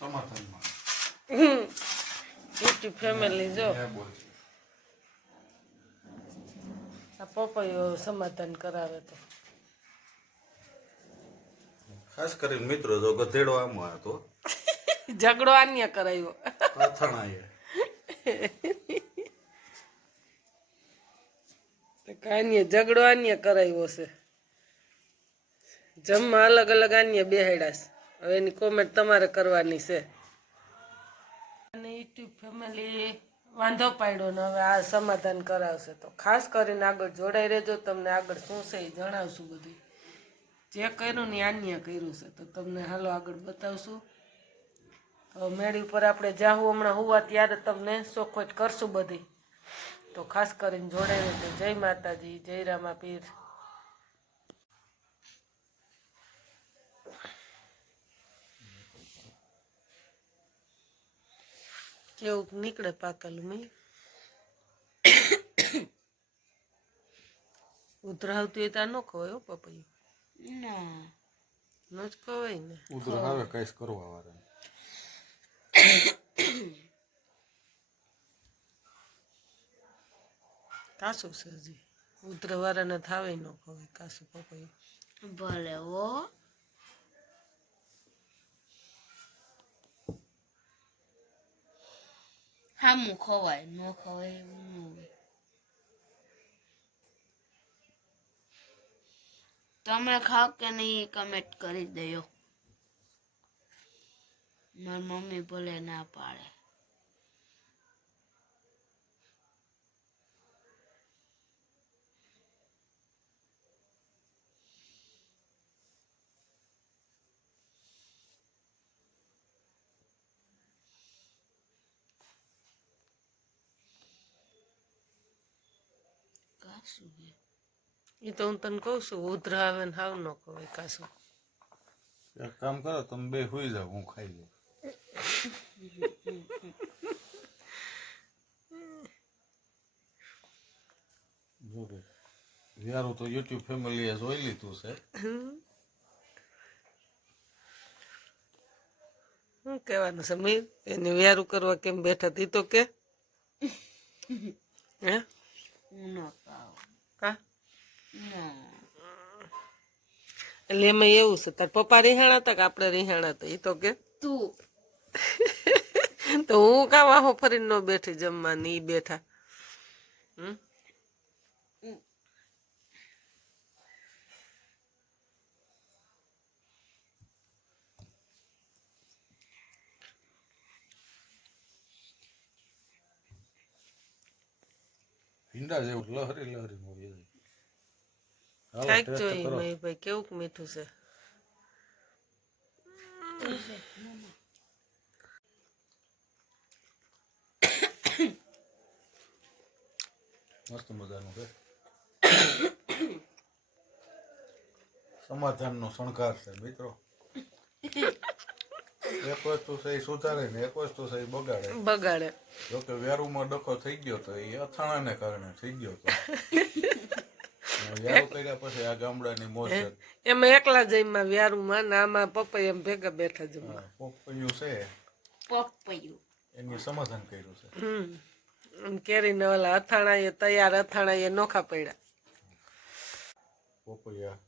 સમાધાનમાં YouTube family જો આ પપૈયો સમાધાન કરાવે તો ખાસ કરીને મિત્રો જો ગધેડો આમાં હતો ઝઘડો આન્ય કરાવ્યો અથાણાએ કાન્ય ઝઘડો આન્ય કરાવ્યો છે જમવા અલગ અલગ આન્ય બેહાડ્યા છે હવે એની કોમેન્ટ તમારે કરવાની છે અને યુટ્યુબ ફેમિલી વાંધો પાડ્યો ને હવે આ સમાધાન કરાવશે તો ખાસ કરીને આગળ જોડાઈ રહેજો તમને આગળ શું છે એ જણાવશું બધું જે કર્યું ને આન્ય કર્યું છે તો તમને હાલો આગળ બતાવશું તો મેળી ઉપર આપણે જાહું હમણાં હોવા ત્યારે તમને ચોખવટ કરશું બધી તો ખાસ કરીને જોડાઈ રહેજો જય માતાજી જય રામા પીર કેવું નીકળે પાકેલું મેં ઉધરાવતું એ ત્યાં ન ખવાય હો પપૈયું ન જ ખવાય ને ઉધર આવે કઈશ કરવા વાળા કાસું છે હજી ઉધરવાળાને થાવે ન ખવાય કાસું પપૈયું ભલે ઓ હામું ખવાય ન ખવાય એવું ન હોય તમે ખાવ કે નહીં કમેન્ટ કરી દેજો મારી મમ્મી ભલે ના પાડે કાશું એ તો હું તને કહું છું ઉધરા આવે ને હાવ ન ખવાય કાસું એક કામ કરો તમે બે સુઈ જાઓ હું ખાઈ લઉં જો કે યારું તો યુટ્યુબ ફેમિલીએ જોઈ લીધું છે શું કહેવાનું છે મીર એને વ્યારું કરવા કેમ બેઠા તી તો કે હે ન ખાવ કા ના એટલે એમાં એવું છે તાર પપ્પા રિહાણા હતા કે આપણે રિહાણા હતા એ તો કે તું તો હું કા વાહો ફરીને ન બેઠી જમવાની ઈ બેઠા ભીંડા જેવું લહરી લહરી મોરી કાંઈક જોઈએ મહીભાઈ કેવું મીઠું છે મસ્ત મજાનું છે સમાધાનનો શણગાર છે મિત્રો એક વસ્તુ છે એ સુધારે ને એક વસ્તુ છે એ બગાડે બગાડે જોકે વ્યારુમાં ડખો થઈ ગયો તો એ અથાણાને કારણે થઈ ગયો તો વ્યારું કર્યા પછી આ ગામડાની મોજ એમાં એકલા જઈમાં વ્યારુમાં ને આમાં પપ્પા એમ ભેગા બેઠા જમવા પોપૈયું છે પપૈયું એની સમાધાન કર્યું છે કેરીને ઓલા અથાણા એ તૈયાર અથાણા એ નોખા પડ્યા પોપૈયા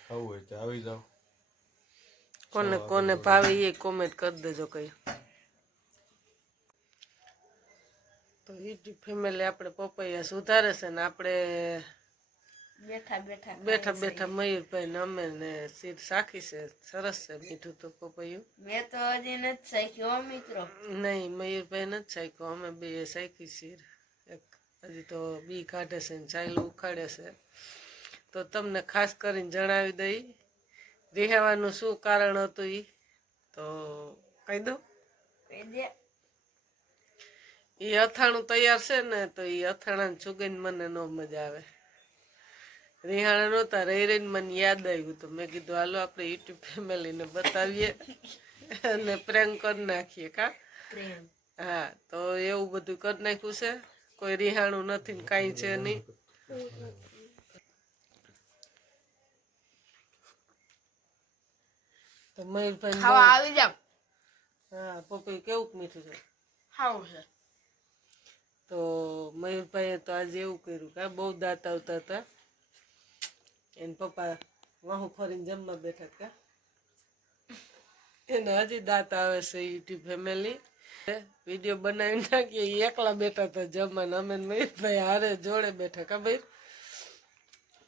ખાવું હોય તો આવી જાવ કોને કોને ભાવે એ કોમેન્ટ કરી દેજો કઈ તો યુટ્યુબ ફેમિલી આપણે પપૈયા સુધારે છે ને આપણે બેઠા બેઠા બેઠા બેઠા મયુરભાઈ ને અમે ને શીર સાખી છે સરસ છે મીઠું તો પપૈયું મેં તો હજી નથી શીખ્યો મિત્રો નહીં મયુરભાઈ નથી સાખ્યું અમે બે સાખી શીર એક હજી તો બી કાઢે છે ને ચાયલું ઉખાડે છે તો તમને ખાસ કરીને જણાવી દઈ રિહાવાનું શું કારણ હતું એ તો કહી દો એ અથાણું તૈયાર છે ને તો એ અથાણાની સુગંધ મને ન મજા આવે રિહાણા નહોતા રહી રહીને મને યાદ આવ્યું તો મેં કીધું હાલો આપણે યુટ્યુબ ફેમિલીને બતાવીએ અને પ્રેન્ક કરી નાખીએ કા હા તો એવું બધું કરી નાખ્યું છે કોઈ રિહાણું નથી ને કાંઈ છે નહીં તો મયુરભાઈ ખાવા આવી જાવ હા પપૈયું કેવું મીઠું છે હાવ છે. તો મયુરભાઈએ તો આજે એવું કર્યું કે બહુ દાંત આવતા હતા એને પપ્પા વાહુ ફરીને જમવા બેઠા કા એને હજી દાંત આવે છે યુટ્યુબ ફેમિલી વિડીયો બનાવી નાખીએ ઈ એકલા બેઠા હતા જમવાને અમે ને મયુરભાઈ હારે જોડે બેઠા કા ભાઈ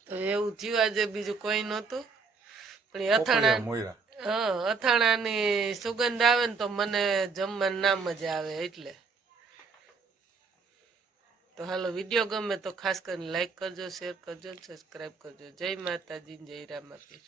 તો એવું થયું આજે બીજું કોઈ નહોતું પણ એ અથાણા મોયરા હા અથાણાની સુગંધ આવે ને તો મને જમવાની ના મજા આવે એટલે તો હાલો વિડીયો ગમે તો ખાસ કરીને લાઈક કરજો શેર કરજો સબસ્ક્રાઈબ કરજો જય માતાજી જય રામાપીર